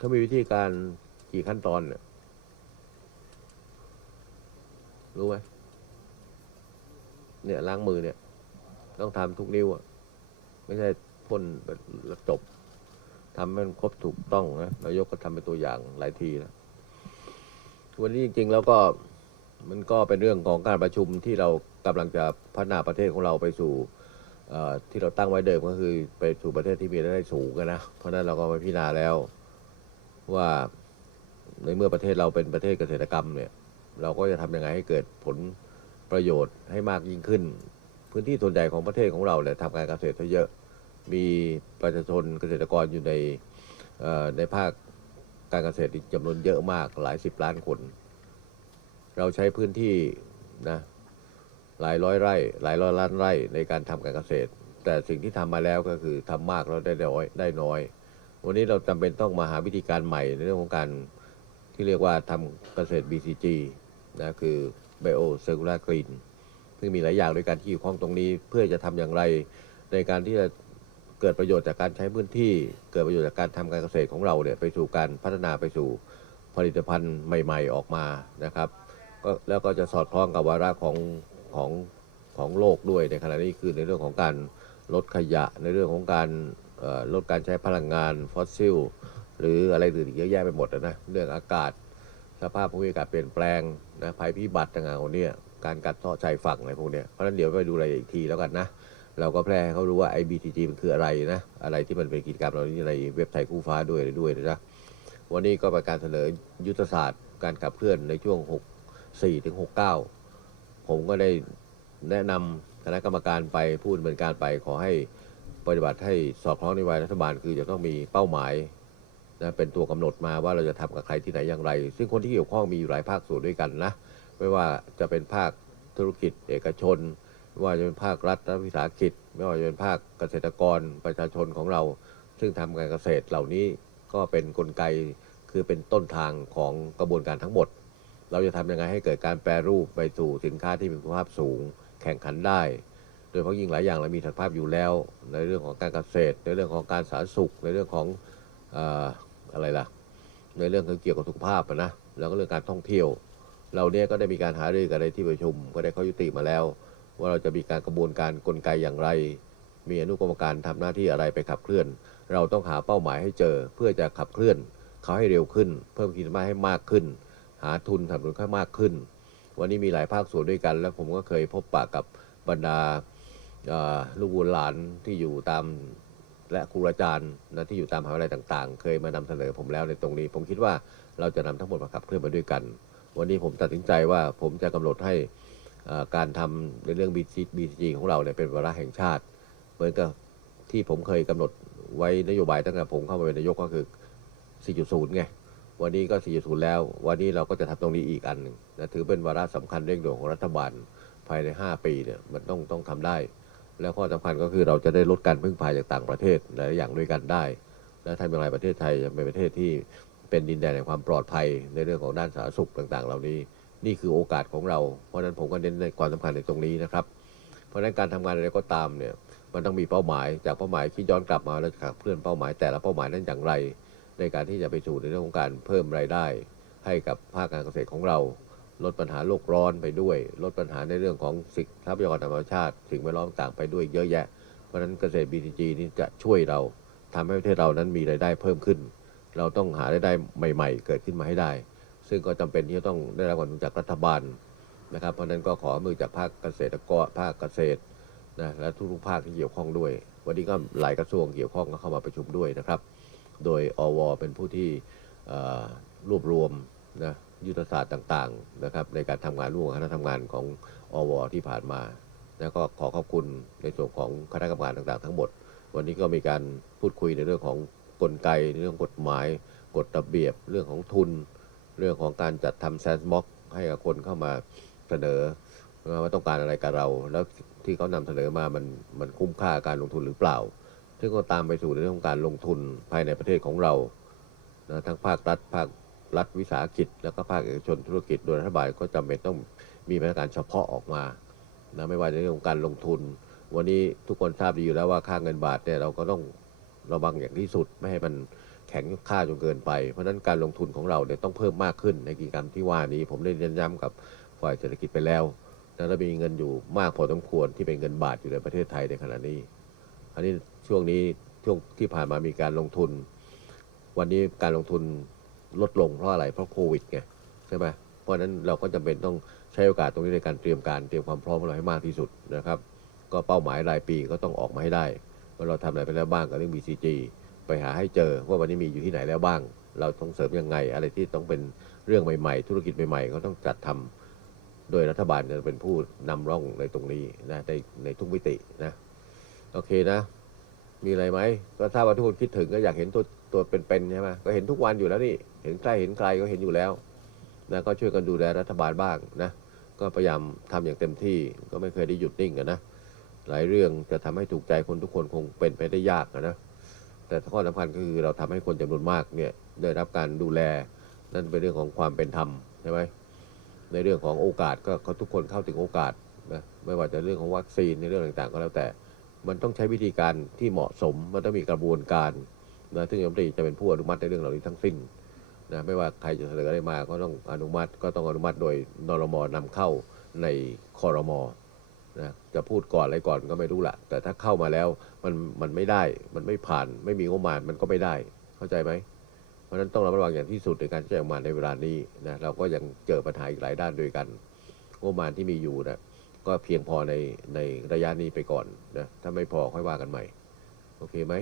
เขามีวิธีการกี่ขั้นตอนเนี่ยรู้ไหมเนี่ยล้างมือเนี่ย ต้องทำทุกนิ้วอะ ไม่ใช่พ่นแบบแล้วจบทำให้มันครบถูกต้องนะนายกก็ทำเป็นตัวอย่างหลายทีแล้ววันนี้จริงๆแล้วก็มันก็เป็นเรื่องของการประชุมที่เรากำลังจะพัฒนาประเทศของเราไปสู่เอ่อที่เราตั้งไว้เดิมก็คือไปสู่ประเทศที่มีรายได้สูงกันนะ เพราะฉะนั้นเราก็ไปพิจารณาแล้ว ว่าในเมื่อประเทศเราเป็นประเทศเกษตรกรรมเนี่ยเราก็จะทำยังไงให้เกิดผลประโยชน์ให้มากยิ่งขึ้น พื้นที่ส่วนใหญ่ของประเทศของเราเนี่ยทำการเกษตรเยอะมีประชาชนเกษตรกรอยู่ในในภาคการเกษตรจำนวนเยอะมากหลายสิบล้านคน เราใช้พื้นที่นะหลายร้อยไร่ หลายร้อยล้านไร่ในการทำการเกษตร แต่สิ่งที่ทำมาแล้วก็คือทำมากแล้วได้น้อยได้น้อย วันนี้เราจำเป็นต้องมาหาวิธีการใหม่ในเรื่องของการที่เรียกว่าทำเกษตร BCG นะคือ Bio Circular Green ซึ่งมีหลายอย่างด้วยกันที่เกี่ข้องตรงนี้ เพื่อจะทำอย่างไรในการที่จะเกิดประโยชน์จากการใช้พื้นที่ เกิดประโยชน์จากการทำการเกษตรของเราเนี่ยไปสู่การพัฒนาไปสู่ผลิตภัณฑ์ใหม่ ๆ ออกมานะครับก็แล้วก็จะสอดคล้องกับวาระของของของโลกด้วยในขณะนี้คือในเรื่องของการลดขยะในเรื่องของการ ลดการใช้พลังงานฟอสซิล หรืออะไรอื่นอีกเยอะแยะไปหมดนะเรื่องอากาศ สภาพภูมิอากาศเปลี่ยนแปลงนะภัยพิบัติต่างๆของเนี่ยการกัดเซาะชายฝั่งอะไรพวกเนี้ยเพราะฉะนั้นเดี๋ยวไปดูรายละเอียดอีกทีแล้วกันนะเราก็แพร่ให้เขารู้ว่า IBTG มันคืออะไรนะ อะไรที่มันเป็นกิจกรรมเรานี่ในเว็บไทยคู่ฟ้าด้วยด้วยนะวันนี้ก็เป็นการเสนอยุทธศาสตร์การขับเคลื่อนในช่วง 6 4ถึง69 ผมก็ได้แนะนำคณะกรรมการไปพูดเหมือนการไปขอให้ ปฏิบัติให้สอดคล้องนโยบายรัฐบาลคือจะต้องมีเป้าหมายนะเป็นตัวกำหนดมาว่าเราจะทำกับใครที่ไหนอย่างไร ซึ่งคนที่เกี่ยวข้องมีอยู่หลายภาคส่วนด้วยกันนะไม่ว่าจะเป็นภาคธุรกิจเอกชนไม่ว่าจะเป็นภาครัฐรัฐวิสาหกิจ ไม่ว่าจะเป็นภาคเกษตรกรประชาชนของเรา ซึ่งทำการเกษตรเหล่านี้ก็เป็นนกลไกคือเป็นต้นทางของกระบวนการทั้งหมด เราจะทำยังไงให้เกิดการแปรรูปไปสู่สินค้าที่มีคุณภาพสูง แข่งขันได้ โดยเฉพาะยิ่งหลายอย่างเรามีศักยภาพอยู่แล้ว ในเรื่องของการเกษตร ในเรื่องของการสาธารณสุข ในเรื่องของอะไรล่ะ ในเรื่องเกี่ยวกับสุขภาพนะแล้วก็เรื่องการท่องเที่ยว เราเนี่ยก็ได้มีการหารือกันในที่ประชุม ก็ได้ข้อยุติมาแล้ว ว่าเราจะมีการกระบวนการกลไกอย่างไร มีอนุกรรมการทำหน้าที่อะไรไปขับเคลื่อน เราต้องหาเป้าหมายให้เจอ เพื่อจะขับเคลื่อนเขาให้เร็วขึ้น เพิ่มขีดมาให้มากขึ้น หาทุนสนับสนุนให้มากขึ้น วันนี้มีหลายภาคส่วนด้วยกัน แล้วผมก็เคยพบปะกับบรรดา ลูกบุญหลานที่อยู่ตามและครูอาจารย์นะที่อยู่ตามมหาวิทยาลัยต่าง ๆ เคยมานำเสนอผมแล้วในตรงนี้ ผมคิดว่าเราจะนำทั้งหมดมาขับเคลื่อนมาด้วยกัน วันนี้ผมตัดสินใจว่าผมจะกำหนดให้การทำในเรื่อง BC BCG ของเราเนี่ยเป็นวาระแห่งชาติ เหมือนกับที่ผมเคยกำหนดไว้นโยบายตั้งแต่ผมเข้ามาเป็นนายกก็คือ 4.0 ไง วันนี้ก็ 4.0 แล้ว วันนี้เราก็จะทำตรงนี้อีกอันหนึ่งนะถือเป็นวาระสำคัญเร่งด่วนของรัฐบาลภายใน 5 ปีเนี่ยมันต้องต้องทำได้ แล้วข้อสำคัญก็คือเราจะได้ลดการพึ่งพาจากต่างประเทศหลายอย่างด้วยกันได้ และทำอย่างไรประเทศไทยจะเป็นประเทศที่เป็นดินแดนแห่งความปลอดภัยในเรื่องของด้านสาธารณสุขต่าง ๆ เหล่านี้ นี่คือโอกาสของเรา เพราะฉะนั้นผมก็เน้นในความสำคัญในตรงนี้นะครับ เพราะฉะนั้นการทำงานอะไรก็ตามเนี่ยมันต้องมีเป้าหมายจากเป้าหมายที่ย้อนกลับมาแล้วขับเคลื่อนเป้าหมายแต่ละเป้าหมายนั้นอย่างไร ในการที่จะไปสู่ในเรื่องของการเพิ่มรายได้ ให้กับภาคการเกษตรของเรา ลดปัญหาโลกร้อนไปด้วย ลดปัญหาในเรื่องของสิ่งทรัพยากรธรรมชาติ สิ่งแวดล้อมต่างไปด้วยเยอะแยะ เพราะฉะนั้นเกษตร BTG นี่จะช่วยเราทำให้ประเทศเรานั้นมีรายได้เพิ่มขึ้น เราต้องหารายได้ใหม่ ๆ เกิดขึ้นมาให้ได้ ซึ่งก็จำเป็นที่จะต้องได้รับความสนับสนุนจากรัฐบาลนะครับ เพราะนั้นก็ขอมือจากภาคเกษตรกรภาคเกษตรนะและทุกๆภาคที่เกี่ยวข้องด้วย วันนี้ก็หลายกระทรวงเกี่ยวข้องก็เข้ามาประชุมด้วยนะครับ โดยอวเป็นผู้ที่รวบรวม นะยุทธศาสตร์ต่างๆนะครับในการทำงานร่วมกับคณะทำงานของอวที่ผ่านมา แล้วก็ขอขอบคุณในส่วนของคณะกรรมการต่างๆ ทั้งหมด วันนี้ก็มีการพูดคุยในเรื่องของกลไกในเรื่องกฎหมาย กฎระเบียบ เรื่องของทุน เรื่องของการจัดทำแซนด์บ็อกให้กับคนเข้ามาเสนอว่าต้องการอะไรกับเรา แล้วที่เขานำเสนอมามันมันคุ้มค่าการลงทุนหรือเปล่า ซึ่งก็ตามไปสู่ในเรื่องของการลงทุนภายในประเทศของเรานะทั้งภาครัฐภาค รัฐวิสาหกิจ แล้วก็ภาคเอกชนธุรกิจโดยรัฐบาลก็จำเป็นต้องมีมาตรการเฉพาะออกมานะไม่ว่าในเรื่องของการลงทุน วันนี้ทุกคนทราบดีอยู่แล้วว่าค่าเงินบาทเนี่ยเราก็ต้องระวังอย่างที่สุดไม่ให้มันแข็งค่าจนเกินไป เพราะฉะนั้นการลงทุนของเราเนี่ยต้องเพิ่มมากขึ้นในกิจกรรมที่ว่านี้ผมได้เน้นย้ำกับฝ่ายเศรษฐกิจไปแล้วแล้วเรามีเงินอยู่มากพอสมควรที่เป็นเงินบาทอยู่ในประเทศไทยในขณะนี้ อันนี้ช่วงนี้ช่วงที่ผ่านมามีการลงทุน วันนี้การลงทุน ลดลงเพราะอะไรเพราะโควิดไงใช่ไหมเพราะฉะนั้นเราก็จำเป็นต้องใช้โอกาสตรงนี้ในการเตรียมการเตรียมความพร้อมของเราให้มากที่สุดนะครับ ก็เป้าหมายรายปีก็ต้องออกมาให้ได้ว่าเราทำอะไรไปแล้วบ้างกับเรื่อง BCG ไปหาให้เจอว่าวันนี้มีอยู่ที่ไหนแล้วบ้าง เราต้องเสริมยังไง อะไรที่ต้องเป็นเรื่องใหม่ๆ ธุรกิจใหม่ๆ ก็ต้องจัดทำโดยรัฐบาลจะเป็นผู้นำร่องในตรงนี้นะในในทุกมิตินะโอเคนะ มีอะไรไหมก็ทราบว่าทุกคนคิดถึงก็อยากเห็นตัวตัวเป็นๆใช่ไหมก็เห็นทุกวันอยู่แล้วนี่เห็นใกล้เห็นไกลก็เห็นอยู่แล้วนะก็ช่วยกันดูแลรัฐบาลบ้างนะก็พยายามทำอย่างเต็มที่ก็ไม่เคยได้หยุดนิ่งกันนะหลายเรื่องจะทำให้ถูกใจคนทุกคนคงเป็นไปได้ยากนะแต่ข้อสำคัญก็คือเราทำให้คนจำนวนมากเนี่ยได้รับการดูแลนั่นเป็นเรื่องของความเป็นธรรมใช่ไหมในเรื่องของโอกาสก็ทุกคนเข้าถึงโอกาสนะไม่ว่าจะเรื่องของวัคซีนในเรื่องต่างๆ ก็แล้วแต่ มันต้องใช้วิธีการที่เหมาะสม มันต้องมีกระบวนการนะซึ่งรัฐมนตรีจะเป็นผู้อนุมัติในเรื่องเหล่านี้ทั้งสิ้นนะไม่ว่าใครจะเสนออะไรมาก็ต้องอนุมัติก็ต้องอนุมัติโดยนรมนำเข้าในคอรมอนะจะพูดก่อนอะไรก่อนก็ไม่รู้ละแต่ถ้าเข้ามาแล้วมันมันไม่ได้มันไม่ผ่าน ไม่มีงบประมาณมันก็ไม่ได้เข้าใจไหมเพราะฉะนั้นต้องระมัดระวังอย่างที่สุดในการแจ้งมาในเวลานี้นะเราก็ยังเจอปัญหาอีกหลายด้านด้วยกันงบประมาณที่มีอยู่นะ ก็เพียงพอในในระยะนี้ไปก่อนนะถ้าไม่พอค่อยว่ากันใหม่ โอเคไหม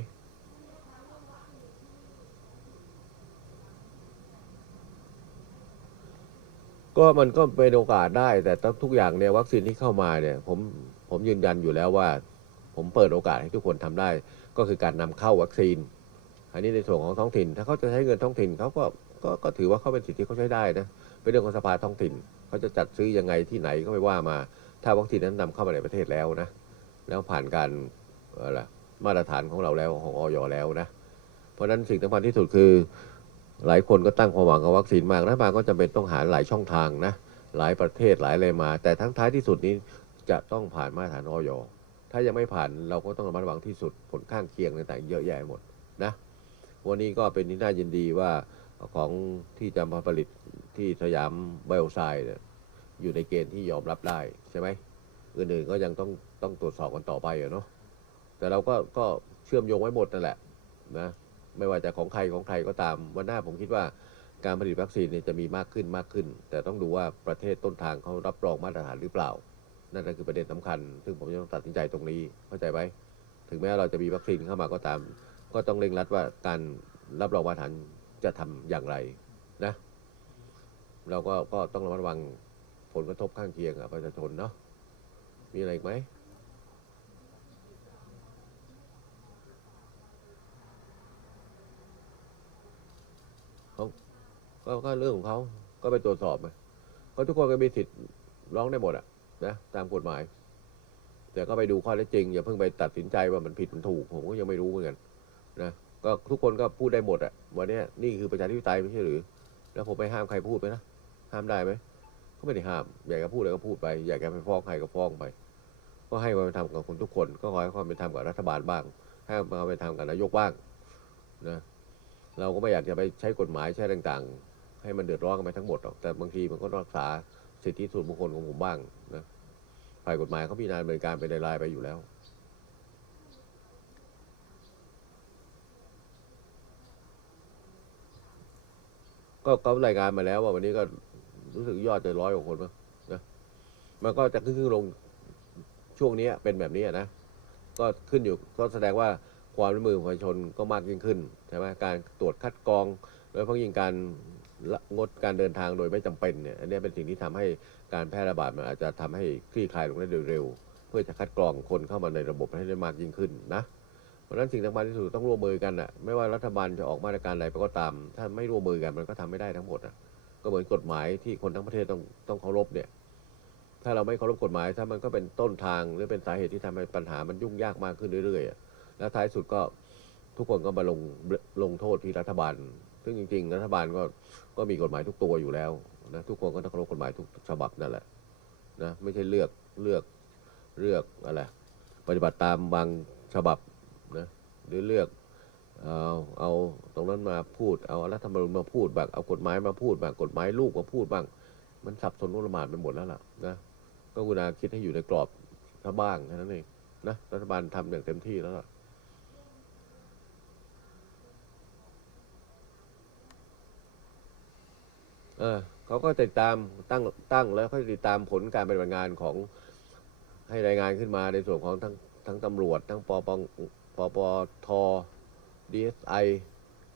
ก็มันก็เป็นโอกาสได้แต่ทุกอย่างเนี่ยวัคซีนที่เข้ามาเนี่ยผมผมยืนยันอยู่แล้วว่า ผมเปิดโอกาสให้ทุกคนทำได้ ก็คือการนำเข้าวัคซีน อันนี้ในส่วนของท้องถิ่น ถ้าเขาจะใช้เงินท้องถิ่นเขาก็ก็ก็ถือว่าเขาเป็นสิทธิที่เขาใช้ได้นะเป็นเรื่องของสภาท้องถิ่นเขาจะจัดซื้อยังไงที่ไหนก็ไม่ว่ามา ถ้าวัคซีนนั้นนำเข้ามาในประเทศแล้วนะ แล้วผ่านการอะไรมาตรฐานของเราแล้วของออยแล้วนะ เพราะฉะนั้นสิ่งสำคัญที่สุดคือหลายคนก็ตั้งความหวังกับวัคซีนมากรัฐบาลก็จำเป็นต้องหาหลายช่องทางนะ หลายประเทศหลายอะไรมา แต่ทั้งท้ายที่สุดนี้จะต้องผ่านมาตรฐานออยถ้ายังไม่ผ่านเราก็ต้องระมัดระวังที่สุดผลข้างเคียงต่างๆเยอะแยะหมดนะวันนี้ก็เป็นที่น่ายินดีว่าของที่จะมาผลิตที่สยามไบโอไซด์เนี่ย อยู่ในเกณฑ์ที่ยอมรับได้ใช่ไหมอื่นๆก็ยังต้องต้องตรวจสอบกันต่อไปอะเนาะแต่เราก็ก็เชื่อมโยงไว้หมดนั่นแหละนะไม่ว่าจะของใครของใครก็ตามวันหน้าผมคิดว่าการผลิตวัคซีนเนี่ยจะมีมากขึ้นมากขึ้น แต่ต้องดูว่าประเทศต้นทางเขารับรองมาตรฐานหรือเปล่า นั่นคือประเด็นสำคัญ ซึ่งผมจะต้องตัดสินใจตรงนี้เข้าใจไหมถึงแม้เราจะมีวัคซีนเข้ามาก็ตาม ก็ต้องเร่งรัดว่าการรับรองมาตรฐานจะทำอย่างไรนะ เราก็ก็ต้องระมัดระวัง ลกระทบข้างเคียงกับประชาชนเนาะมีอะไรอีกไหมก็ก็เรื่องของเขาก็ไปตรวจสอบไปก็ทุกคนก็มีสิทธิ์ร้องได้หมดอะนะตามกฎหมาย แต่ก็ไปดูข้อเท็จจริง อย่าเพิ่งไปตัดสินใจว่ามันผิดมันถูก ผมก็ยังไม่รู้เหมือนกันนะก็ทุกคนก็พูดได้หมดอะวันนี้นี่คือประชาธิปไตยไม่ใช่หรือ แล้วผมไปห้ามใครพูดไหมนะห้ามได้ไหม ก็ไม่ได้ห้าม อยากจะพูดอะไรก็พูดไป อยากจะไปฟ้องใครก็ฟ้องไป ก็ให้ความเป็นธรรมกับคนทุกคน ก็ขอให้ความเป็นธรรมกับรัฐบาลบ้าง ให้ความเป็นธรรมกับนายกบ้างนะ เราก็ไม่อยากจะไปใช้กฎหมายใช้ต่างๆ ให้มันเดือดร้อนกันไปทั้งหมดหรอก แต่บางทีมันก็รักษาสิทธิส่วนบุคคลของผมบ้างนะฝ่ายกฎหมายเขาพิจารณาดำเนินการไปในรายไปอยู่แล้วก็เขารายงานมาแล้วว่าวันนี้ก็ รู้สึกยอดจะร้อยกว่าคนมั้งนะมันก็จะขึ้นขึ้นลงช่วงนี้เป็นแบบนี้นะ ก็ขึ้นอยู่ก็แสดงว่าความร่วมมือของประชาชนก็มากยิ่งขึ้นใช่ไหมการตรวจคัดกรองโดยเฉพาะยิ่งการงดการเดินทางโดยไม่จำเป็นเนี่ยอันนี้เป็นสิ่งที่ทำให้การแพร่ระบาดมันอาจจะทำให้คลี่คลายลงได้เร็วเพื่อจะคัดกรองคนเข้ามาในระบบให้ได้มากยิ่งขึ้นนะเพราะฉะนั้นสิ่งสำคัญที่สุดต้องร่วมมือกันอะไม่ว่ารัฐบาลจะออกมาตรการอะไรก็ตาม ถ้าไม่ร่วมมือกันมันก็ทำไม่ได้ทั้งหมดอะ ก็เหมือนกฎหมายที่คนทั้งประเทศต้องต้องเคารพเนี่ย ถ้าเราไม่เคารพกฎหมาย ถ้ามันก็เป็นต้นทางหรือเป็นสาเหตุที่ทำให้ปัญหามันยุ่งยากมากขึ้นเรื่อยๆแล้วท้ายสุดก็ทุกคนก็มาลงลงโทษที่รัฐบาล ซึ่งจริง ๆ รัฐบาลก็ก็มีกฎหมายทุกตัวอยู่แล้วนะทุกคนก็ต้องเคารพกฎหมายทุกฉบับนั่นแหละนะไม่ใช่เลือกเลือกเลือกอะไรปฏิบัติตามบางฉบับนะหรือเลือก เอาเอาตรงนั้นมาพูด เอารัฐธรรมนูญมาพูดบ้างเอากฎหมายมาพูดบ้างกฎหมายลูกมาพูดบ้าง มันสับสนวุ่นวายไปหมดแล้วล่ะนะก็กุณาคิดให้อยู่ในกรอบถ้าบ้างแค่นั้นเองนะรัฐบาลทำอย่างเต็มที่แล้วล่ะเออเขาก็ติดตามตั้งตั้งแล้วเขาติดตามผลการปฏิบัติงานของให้รายงานขึ้นมาในส่วนของทั้งทั้งตำรวจ ทั้งปปงปปท ดีเอสไอ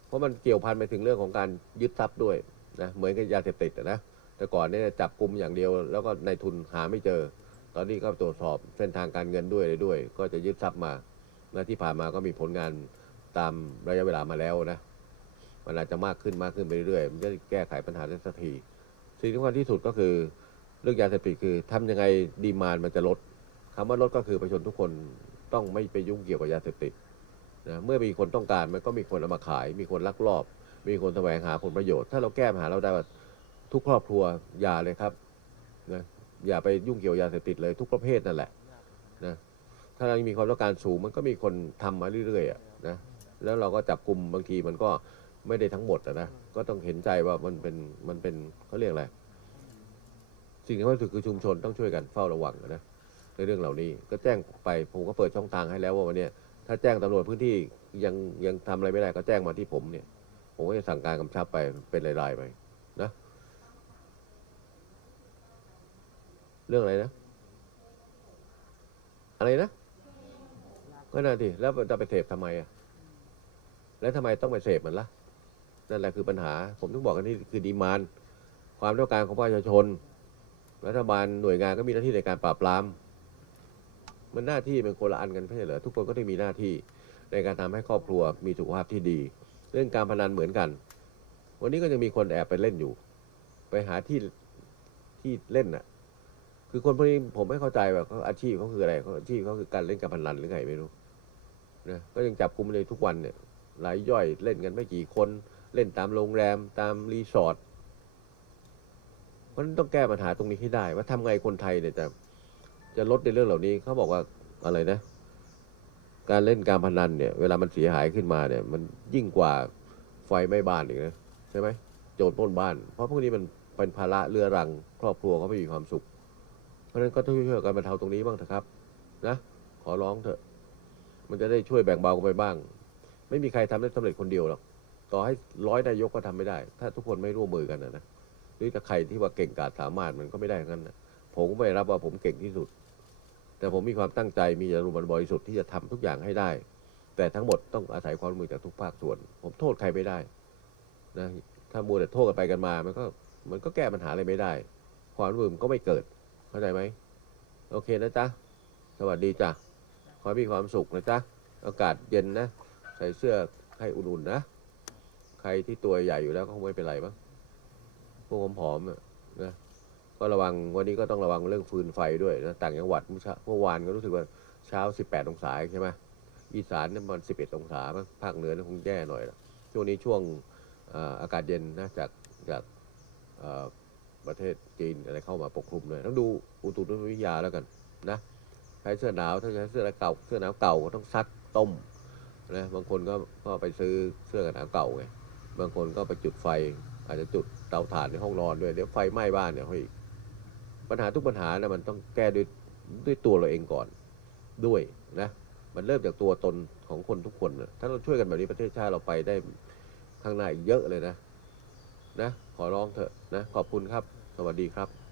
เพราะมันเกี่ยวพันไปถึงเรื่องของการยึดทรัพย์ด้วยนะเหมือนกับยาเสพติดนะแต่ก่อนเนี่ยจับกลุ่มอย่างเดียว แล้วก็ในทุนหาไม่เจอ ตอนนี้ก็ตรวจสอบเส้นทางการเงินด้วยอะไรด้วย ก็จะยึดทรัพย์มาและที่ผ่านมาก็มีผลงานตามระยะเวลามาแล้วนะมันอาจจะมากขึ้นมากขึ้นไปเรื่อยมันจะแก้ไขปัญหาได้สักทีสิ่งที่สำคัญที่สุดก็คือเรื่องยาเสพติดคือทำยังไงดีมานมันจะลดคำว่าลดก็คือประชาชนทุกคนต้องไม่ไปยุ่งเกี่ยวกับยาเสพติด นะเมื่อมีคนต้องการมันก็มีคนเอามาขาย มีคนลักลอบ มีคนแสวงหาผลประโยชน์ ถ้าเราแก้ปัญหาเราได้ว่าทุกครอบครัวอย่าเลยครับนะอย่าไปยุ่งเกี่ยวยาเสพติดเลยทุกประเภทนั่นแหละนะถ้าเรามีความต้องการสูงมันก็มีคนทำมาเรื่อยๆอะนะแล้วเราก็จับกลุ่มบางทีมันก็ไม่ได้ทั้งหมดนะก็ต้องเห็นใจว่ามันเป็นมันเป็นเขาเรียกอะไรสิ่งที่สำคัญสุดคือชุมชนต้องช่วยกันเฝ้าระวังนะในเรื่องเหล่านี้ ก็แจ้งไปผมก็เปิดช่องทางให้แล้วว่าวันนี้ ถ้าแจ้งตำรวจพื้นที่ยังยังทำอะไรไม่ได้ก็แจ้งมาที่ผมเนี่ย ผมก็จะสั่งการกำชับไปเป็นรายๆไปนะ เรื่องอะไรนะ อะไรนะก็นั่นดิแล้วจะไปเสพทำไมอะ แล้วทำไมต้องไปเสพมันล่ะนั่นแหละคือปัญหา ผมถึงบอกกันนี่คือดีมานความต้องการของประชาชน รัฐบาลหน่วยงานก็มีหน้าที่ในการปราบปราม มันหน้าที่เป็นคนละอันกันไม่ใช่เหรอทุกคนก็ต้องมีหน้าที่ในการทำให้ครอบครัวมีสุขภาพที่ดี เรื่องการพนันเหมือนกัน วันนี้ก็ยังมีคนแอบไปเล่นอยู่ ไปหาที่ที่เล่นน่ะ คือคนพวกนี้ผมไม่เข้าใจว่าเขาอาชีพเขาคืออะไรเขาอาชีพเขาคือการเล่นการพนันหรือไงไม่รู้นะก็ยังจับกลุ่มเลยทุกวันเนี่ยรายย่อยเล่นกันไม่กี่คนเล่นตามโรงแรมตามรีสอร์ทเพราะนั้นต้องแก้ปัญหาตรงนี้ให้ได้ ว่าทำไงคนไทยเนี่ยจะ จะลดในเรื่องเหล่านี้เขาบอกว่าอะไรนะ การเล่นการพนันเนี่ย เวลามันเสียหายขึ้นมาเนี่ย มันยิ่งกว่าไฟไหม้บ้านอีกนะใช่ไหมโจรปล้นบ้าน เพราะพวกนี้มันเป็นภาระเรือรัง ครอบครัวก็ไม่มีความสุข เพราะฉะนั้นก็ต้องช่วยกันบรรเทาตรงนี้บ้างเถอะครับนะขอร้องเถอะ มันจะได้ช่วยแบ่งเบากันไปบ้าง ไม่มีใครทำได้สำเร็จคนเดียวหรอกต่อให้ร้อยนายกก็ทำไม่ได้ ถ้าทุกคนไม่ร่วมมือกันนะนะหรือถ้าใครที่ว่าเก่งกาจสามารถมันก็ไม่ได้ทั้งนั้นนะผมก็ไม่รับว่าผมเก่งที่สุด แต่ผมมีความตั้งใจมีจรรย์บริสุทธิ์ที่จะทำทุกอย่างให้ได้ แต่ทั้งหมดต้องอาศัยความร่วมมือจากทุกภาคส่วน ผมโทษใครไม่ได้นะถ้ามัวแต่โทษกันไปกันมา มันก็มันก็แก้ปัญหาอะไรไม่ได้ ความร่วมมือก็ไม่เกิดเข้าใจไหมโอเคนะจ๊ะสวัสดีจ้ะขอให้มีความสุขนะจ๊ะอากาศเย็นนะ ใส่เสื้อให้อุ่นๆนะ ใครที่ตัวใหญ่อยู่แล้วก็คงไม่เป็นไรมั้งพวกผอมๆอะนะ ก็ระวังวันนี้ก็ต้องระวังเรื่องฟืนไฟด้วยนะต่างจังหวัดเมื่อวานก็รู้สึกว่าเช้า 18 องศาใช่ไหมอีสานเนี่ยมัน 11 องศาภาคเหนือนี่คงแย่หน่อยละช่วงนี้ช่วงอากาศเย็นนะจากจากประเทศจีนอะไรเข้ามาปกคลุมเลยต้องดูอุตุนิยมวิทยาแล้วกันนะใช้เสื้อหนาวถ้าใช้เสื้อเก่า เสื้อหนาวเก่าก็ต้องซักต้มนะบางคนก็ก็ไปซื้อเสื้อกันหนาวเก่าไงบางคนก็ไปจุดไฟ อาจจะจุดเตาถ่านในห้องนอนด้วยเดี๋ยวไฟไหม้บ้านเนี่ยเขาอีก ปัญหาทุกปัญหานะมันต้องแก้ด้วยด้วยตัวเราเองก่อนด้วยนะมันเริ่มจากตัวตนของคนทุกคนนะถ้าเราช่วยกันแบบนี้ประเทศชาติเราไปได้ข้างหน้าอีกเยอะเลยนะ นะ ขอร้องเถอะนะ ขอบคุณครับ สวัสดีครับ